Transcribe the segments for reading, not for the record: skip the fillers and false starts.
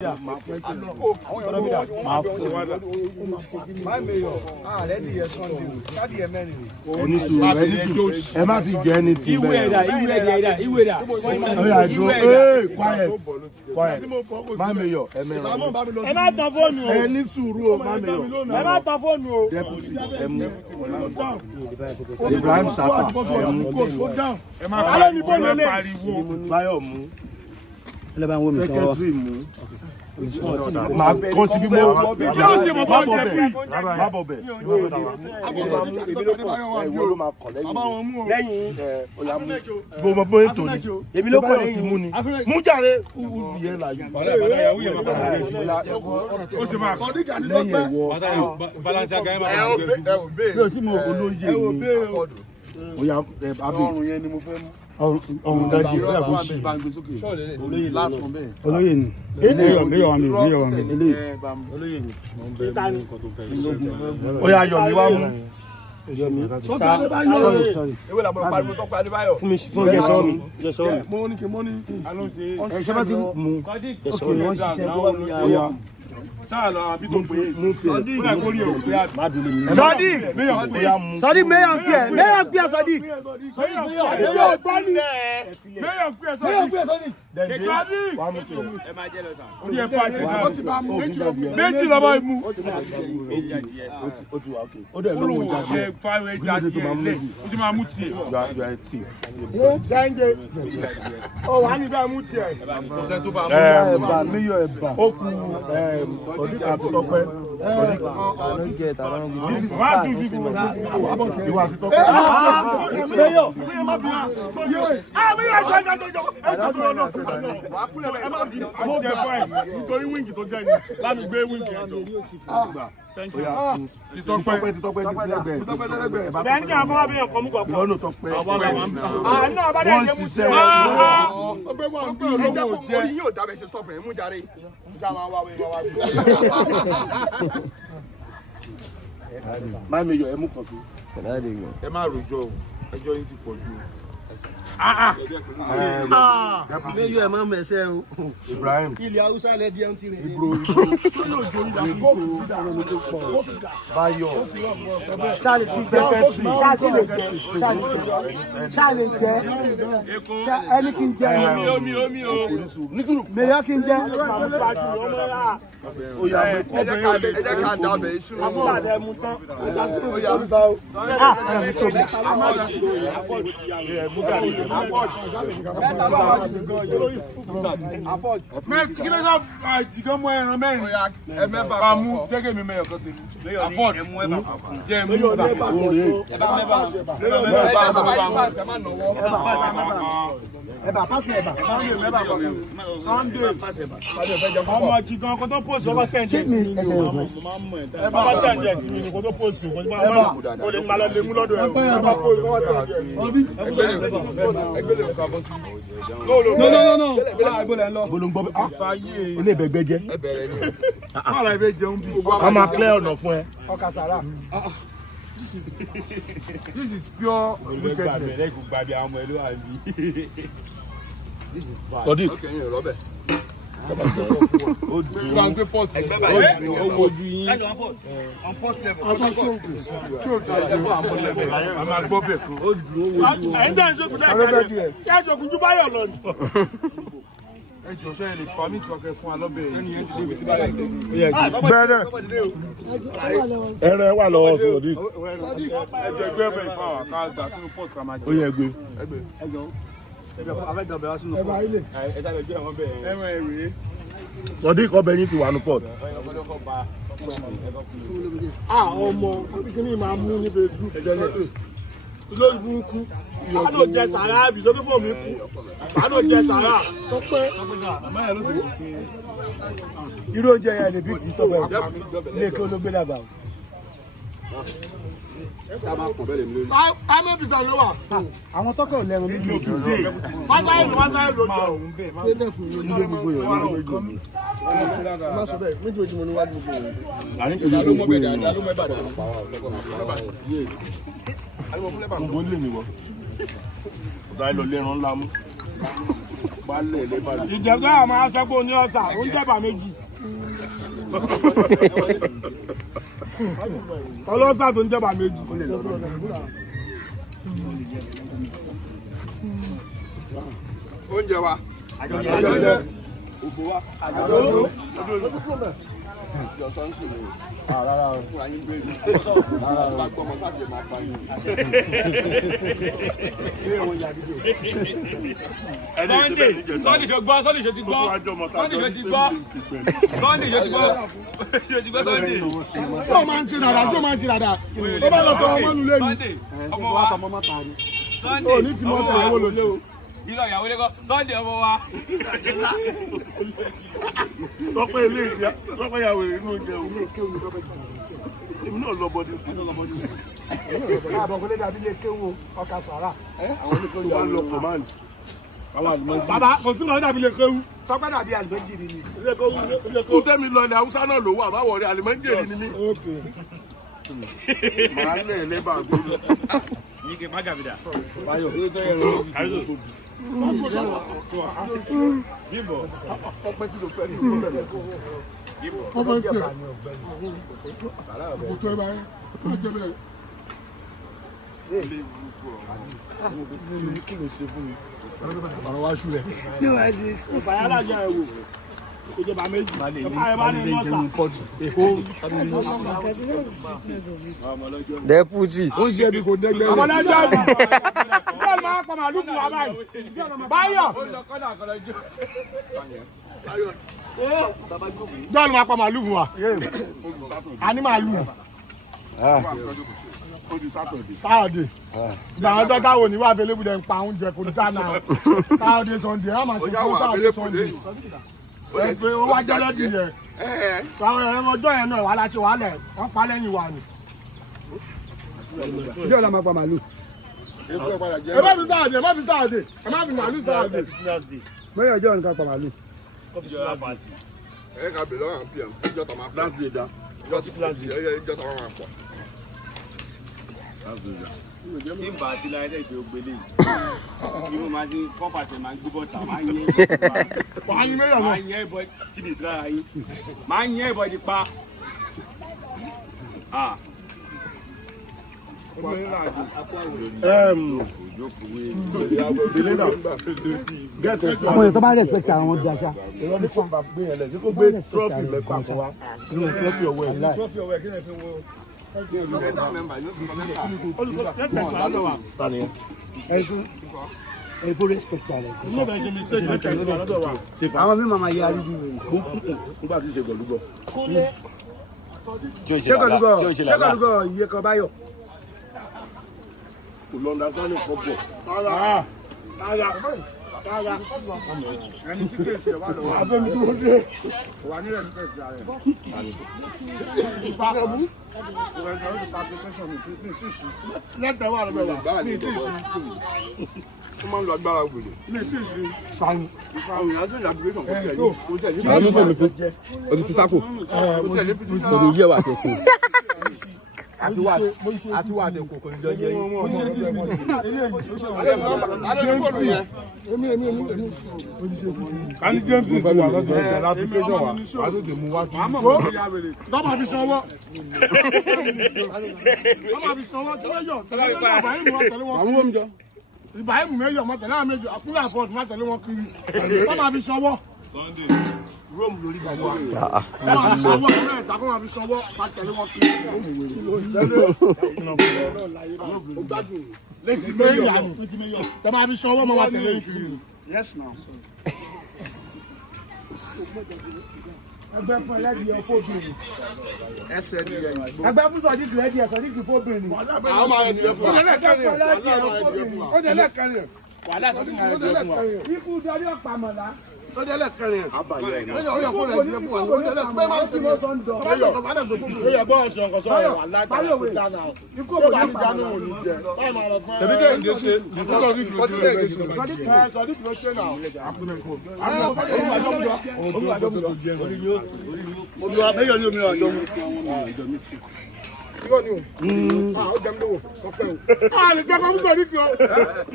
My mayor, let's hear something. Quiet. My mayor, Ibrahim Chatta. Secretary mu. Ma consibi mo. My mayor, emu kofi. Ẹ má rojọ́, ẹjọ́ yín ti pọ̀ jù. Mayor, ẹ má mẹsẹ̀ o. Ibrahim. Ilé Hausa lẹ di ẹntì rẹ. Bayo. Ṣáàlì ti jẹ́ ṣáàlì jẹ́ ẹni kí n jẹ́ Mayor kí n jẹ́. Ẹ jẹ́ ká da ọbẹ̀ iṣu. Kí ló dá Jigan mọ ẹran mẹ́rin? Ẹ mẹ́bà bá mú gẹ́gẹ́ mi mẹ́yọ̀ kan tèmi. Afford jẹ́ mú ta. Ọmọ Jigan kò tó post ọba sẹ́ǹdẹ̀ sí mi. Ọba sẹ́ǹdẹ̀ sí mi ni kò tó post kò ní máa lọ lè mú lọ́dọ̀ ẹ̀. This is pure wickedness. Sadiq. Ẹjọ́ ṣe lè pa mí tí wọ́n kẹ́ fún alọ́bẹ̀ yìí. Bẹ́ẹ̀rẹ̀ ẹ̀rẹ̀ wà lọ́wọ́ Sadiq. Ẹjọ́ ẹgbẹ́ ẹ̀bẹ̀ ìfàwà ká gbà sínú port ká máa jẹ́. Ó yẹ gbé. Sadiq ọbẹ̀ yín ti wà ní port. Ọmọ kíkiri máa mú níbi ẹjọ́ náà. Ilé burúkú. Àánú jẹ sàrà àbí tó fún mi kú. Àánú jẹ sàrà tó pé. Irú oúnjẹ yẹn lè bí ti tọ́pẹ́ ilé kí olóògbé dàgbà. Àmọ́ bìsà ló wà. Àwọn tọ́kọ̀ lẹ́nu méjì lójú. Wọ́n sáré lójú. Ṣé dẹ̀ fún mi ní gbogbo yẹn? Má sọ bẹ́ẹ̀, méjì ojú mo ní wájú gbogbo yẹn. Gbogbo lè mi wọ. Ọ̀dà ìlọ lẹ́ran ńlá mú. ìjẹ̀bú àwọn máa sọ pé o ní ọ̀sà ó ń jẹ̀bà méjì. ọlọ́sà tó ń jẹ̀bà méjì. oúnjẹ wa àjọjẹ òbò wa yọ̀sán ń sùn lóyún. Rárá o. Fún ayé bẹ́ẹ̀ bá gbọ́ ọmọ sáfì máa pa yín. Sunday ṣe gbọ́ Sunday ṣe ti gbọ́ Sunday ṣe ti gbọ́ Sunday ṣe ti gbọ́ ṣe ti gbọ́ Sunday. ṣé o máa ń ṣe dáadáa ṣé o máa ń ṣe dáadáa ó bá lọ sọ ọmọ nulẹ̀ yìí. Sunday ọmọ wa Sunday ò ní fi mọ́tò ìyàwó lò lé o. ìlọ ìyàwó lẹ́kọ́ Sunday ọmọ wa. lọ́pọ̀ ilé ìyá lọ́pọ̀ ìyàwó inú oúnjẹ òun èmi náà lọ bọ́dí sí. àbọ̀kúlé dàbí lè kéwò ọkà sàrà. àwọn oníkóró wà lọ command. àwọn àlùmọ́jì. bàbá kò sí lọ́ọ́ dàbí lè kéwù. tọ́pẹ́ dàbí àlùmọ́jì ni. kú tẹ́mi lọ ilẹ̀ haúsá náà ló wà báwọ̀ rí àlùmọ́jì ni mí. màá lẹ̀ lẹ́bà gbòòrò. Yike magabida. Báyọ̀ Bimbo. ọpẹ́ kí ló fẹ́ ní Bimbo. Ọmọ ń tẹ̀. Kò tó ẹ báyìí. Ó jẹ bẹ́ẹ̀. kí ló ṣe fún mi. ọ̀rọ̀ wá ṣú rẹ̀. Bàyálà jẹ́ ẹ̀wò. Ìjọba méjì. Deputy. Ó ń ṣe ẹbí kò dẹ́gbẹ́ rẹ̀. Ọmọlẹ́jọ́ ìlú. Bọ́ọ̀lù máa pa màálù fún wa báyìí. Báyọ̀. Bọ́ọ̀lù máa pa màálù fún wa. Àní màálù. Sáàdì. Ìgbàwọn tó káwò ní wà fẹ́lẹ́ bùdẹ̀ ń pa oúnjẹ kò dáná. Sáàdì Sunday, a máa ṣe fún Sáàdì Sunday. Ẹgbẹ́ owó ajẹ́lẹ́ dì yẹn. Àwọn ẹ̀rọ ọjọ́ yẹn náà wà láti wà lẹ̀, wọ́n pa lẹ́yìn wa ni. Ìjọ ọ̀la máa pa màálù. Ẹ má fi Sáàdì, ẹ má fi Sáàdì, ẹ má fi màálù Sáàdì. Mẹ́rin ọjọ́ nǹkan pa màálù. ẹ ká bèrè lọ́wọ́ pm ìjọ tó máa pọ̀ láti lè dá. ìjọ tó máa pọ̀. Tí n bá sí láyé tẹ̀sí ògbélé yìí. Irú máa ti kọ́pàtẹ̀ máa ń gbé bọ́ta, máa ń yẹ ìbọn tíbi ìsìlára yín. Máa ń yẹ ìbọn di pa. Àwọn èèyàn tó bá respect àwọn ọdún àṣà. Ìrọ̀ ní fún bàbá gbé yẹn lẹ̀, kí kò gbé trọ́fì mẹ́fà fún wa. Nínú trọ́fì ọwọ́ ẹ̀. Trọ́fì ọwọ́ ẹ̀ kí ni ẹ fi wo. Ẹ̀fọ́ respect rẹ̀. Ṣèkà. Àwọn mímọ̀ máa yẹ arídú rẹ̀. Nígbà tí ṣe gọ̀lúgọ̀. Ṣé Gọ̀lúgọ̀ iye kan báyọ̀? Kò lọ́ndà sáré kọ́pọ̀. Ẹni tí kéèsì ẹ̀ wà lọ́wọ́. Abẹ́mi tó dé. Wà ní respect rẹ̀. Lẹ́tẹ̀ wà lọ́wọ́ wa. Mi ti ṣe. ó máa ń lo agbára gbèrè. Mi ti ṣe. àwọn èèyàn tó ń dàbí kò tẹ̀lé kò tẹ̀lé. Àánú fẹ́mi fún. O ti fi sáko. kò tẹ̀lé fi Kò ní yẹ wà kẹ́kọ̀ọ́. Àti wà àtẹ̀kọ̀ kò ní jọ yẹ yín. Kálí James ti wà lọ́dọ̀ ẹ̀jẹ̀ lápíkéjọ̀ wa. Wà á tètè mú wá sí. Dọ́mà fi sanwó. Dọ́mà fi sanwó tí wọ́n yọ̀. Tẹ̀lé Ibrahim wọn tẹ̀lé wọn kiri. Ibrahim méjì ọmọ tẹ̀lé àwọn méjì. Àkúrẹ́ àfọ̀dù má tẹ̀lé wọn kiri. Dọ́mà fi sanwó. Rome lórí bàbá wa. Dọ́mà fi sanwó ọ̀rẹ́ ìta kó máa fi sanwó má tẹ̀lé wọn kiri. Létí méyọ̀. Dọ́mà fi sanwó ọmọ wa tẹ̀lé wọn kiri. Yes now. Ẹgbẹ́ fún ẹlẹ́dìí ọkọ̀ obìnrin. Ẹsẹ̀ ni ẹ̀. Ẹgbẹ́ fún Sọ̀díkì lẹ́dìí ẹ̀ Sọ̀díkì fún obìnrin. Àwọn máa ń jẹ fún wa. Ó dé lẹ́kẹ̀rin. Wàhálà Sọ̀díkì ó dé lẹ́kẹrin. Ikú darí ọ̀pá mọ̀lá. Ó dé lẹ́kẹrin. Àbàyẹ ẹ̀ náà. Ó yẹ kó rẹ̀ jẹ́ fún wa. Ó dé lẹ́kẹrin. Bẹ́ẹ̀ máa ń tún lọ́sọ̀ ń dọ̀. Ó yẹ bọ́ ọ̀sẹ̀ ọ̀kọ̀ sọ̀rọ̀ wà lágbàá fún dáná. Ikú òbí ní dáná ò ní jẹ. Báyìí máa lọ fún ẹ. Tẹ̀bí kéde ṣe Sọ̀díkì ló ṣe náà. Olúwa mẹ́yọ̀ ní omi ọ̀jọ́ mu. Irọ́ ni o. Ó jẹ́ mi lówó. Ọpẹ́ o. A lè jẹ́ kó fún Sọ̀díkì o.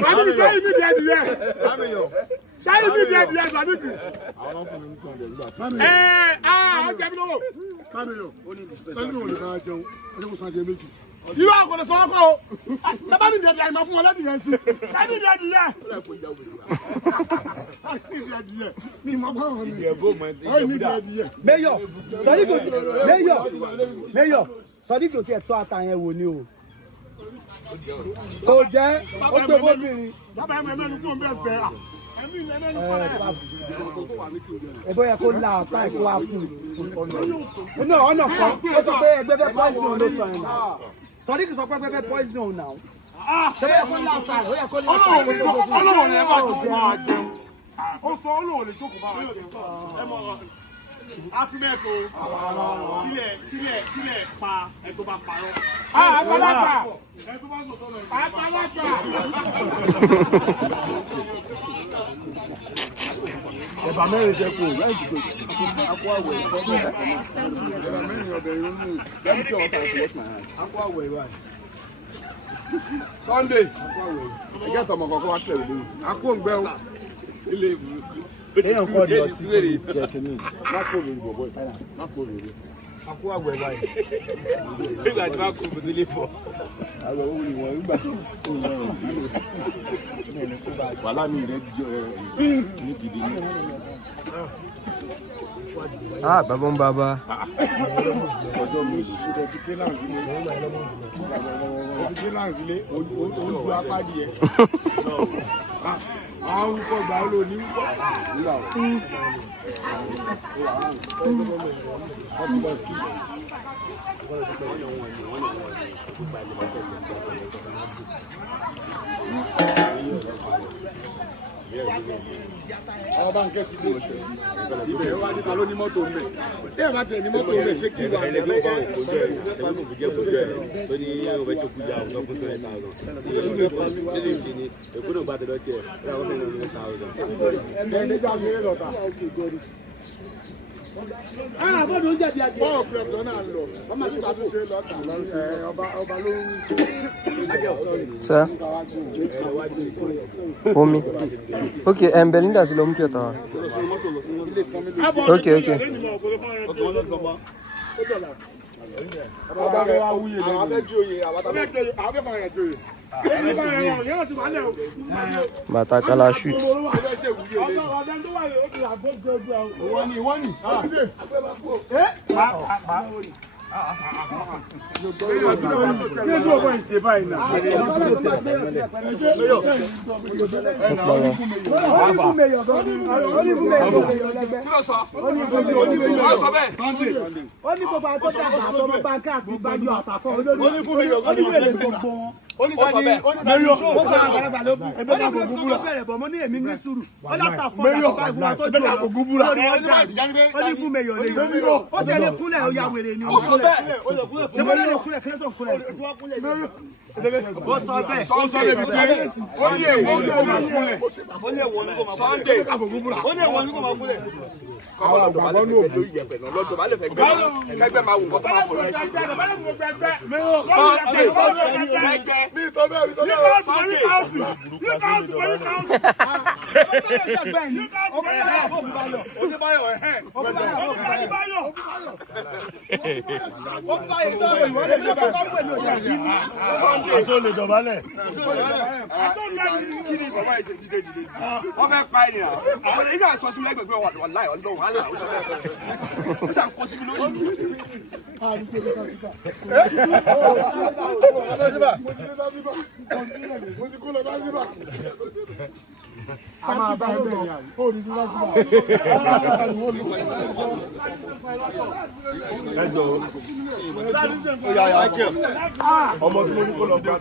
Màá ní ìjọ yìí ní ìdí ẹ̀dì yẹn. ṣáyé ní ìdí ẹ̀dí ẹ̀sán níbi. Ọjà mi lọ́wọ́. Sẹ́ni ò lè ká jẹun, ọjọ́ kò sàn jẹ méjì. Irú àkọlẹ̀ sọ ọkọ̀ o. Tábà ní ìdí ẹ̀dí àìmọ̀ fún wọn lẹ́dí yẹn sí. Ṣáyé ní ìdí ẹ̀dí yẹn. Mayor, Sadiq ò tiẹ̀ tọ́ ata yẹn wò ni o. Kò jẹ́ ó gbé bóbìnrin. Dábàá ẹ̀mọ̀ ẹ̀mọ̀ ẹ̀mọ̀ fún bẹ́ẹ̀ fẹ́. Ẹ̀bọ yẹ kó la apá ẹ̀ kó wá fún un. Ọ̀nà kan ó sọ pé ẹgbẹ́ fẹ́ poison ló sọ ẹ̀ náà. Sadiq sọ pé ẹgbẹ́ fẹ́ poison náà. Ṣé yẹ kó la apá ẹ̀ ó yẹ kó la apá ẹ̀. Ọlọ́run ni ẹ bá jókòó máa jẹun. Ó sọ Ọlọ́run lè jókòó máa jẹun. Ẹ mọ̀ Afimẹ́ko kílẹ̀ pa ẹ tó bá parọ́. Àgbàlagbà. Ẹ tó bá sọ̀tọ̀ lọ. Àgbàlagbà. Ẹ̀bà mẹ́rin ṣe kù láì dìbò. Akọ àwẹ̀ ìfọ́gbẹ́. Ẹ̀bà mẹ́rin ọbẹ̀ irun nù. Let me tell you what I wash my hands. Akọ àwẹ̀ ìwà. Sunday. Ẹ̀jẹ̀ tọmọ kọ̀ọ̀kan wá tẹ̀lé lórí. Akọ ń gbẹ́ o. Ilé ìwé. Èèyàn kọ́ ni ọtí jẹ́ kínní. Má kó lórí bọ̀bọ̀ yìí. Má kó lórí. Akọ àwẹ̀ ìwà yìí. Nígbà tí wọ́n kó mi nílé fọ́. Àwọn owó ni wọ́n nígbà tí ó ń lọ. Wàhálà mi rẹ̀ jọ ní gidi ní. Bàbá ń bàbá. Ọjọ́ mi ṣe fi ké láǹsì lé. Fi ké láǹsì lé. Ó ju apá díẹ̀. Àwọn orúkọ gbà ó lò ní wúkọ́. Nígbà wo? Wọ́n ti lọ kí. Ọba nkẹ́ ti dé sí. Ibẹ̀ wá níta ló ní mọ́tò ń bẹ̀. Bí ẹ bá tẹ̀ ní mọ́tò ń bẹ̀ ṣé kí wà? Ẹlẹgbẹ́ bá òkú jẹ́ kójú ẹ̀ tó ní ọbẹ̀ tó kújà ọ̀gá fún 20,000. Ṣé lè fi ni èkó náà bá tẹ̀lé ọtí ẹ̀ ẹ̀rọ ọmọ ìlú 1,000. Ẹni jà sí lọ́ta. Àbọ̀dọ̀ ń jáde àjẹ́. Bọ́ọ̀ pẹ̀ ọ̀dọ́ náà lọ. Ọmọ àti ìbáṣe ṣe lọ́ta. Ọba ló ń Sir. Omi. Okay, Belinda sí ló mú kí ọ̀tá wa. Okay. ọba rẹ̀ wá wúyè lẹ́yìn. Àwọn abẹ́jú oyè àwọn abẹ́fà yẹn joyè. Bàtà kala shoot. ọmọ tí mo ní kó lọ gba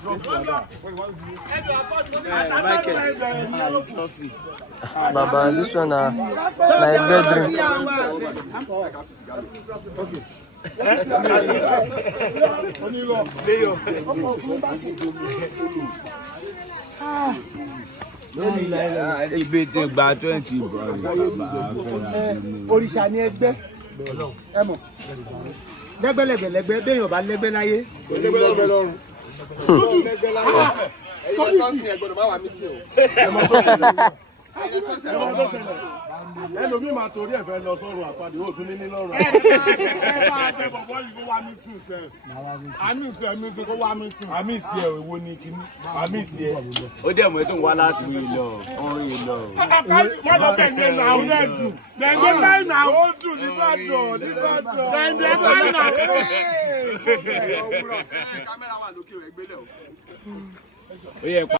Baba, this one my bedroom. Ibi tí gba 20 bọ̀. Òrìṣà ni ẹgbẹ́ ẹ mọ̀ lẹ́gbẹ́lẹ́gbẹ́ béèyàn bá lẹ́gbẹ́ láyé. lẹ́gbẹ́ lọ́rùn. Ẹ̀yin sọ́ọ̀sì ẹ̀gbọ́dọ̀ máa wà mí sí o. Ẹ̀wọ̀n tó ṣẹlẹ̀. Ẹlòmíì máa torí ẹ̀ fẹ́ lọ sọ́run àpàdé ó tún ní lọ́rùn. Ẹ máa jẹ bọ̀bọ̀ yìí kó wá mí tù sẹ́. Àmì ìsẹ̀ mi ti kó wá mí tù. Àmì ìsì ẹ̀ èwo ni kíní? Àmì ìsì ẹ̀. Ó dẹ̀ mọ̀ ètò ìwà láti wí lọ. Ọ̀run yìí lọ. Má lọ tẹ̀lé náà. Ó dẹ̀ dùn. Dẹ̀ndé báyìí náà. Ó dùn nígbàdàn. Dẹ̀ndé báyìí náà. Kámẹ́rà wà lókè rẹ̀ gbélé o. Ó yẹ pa.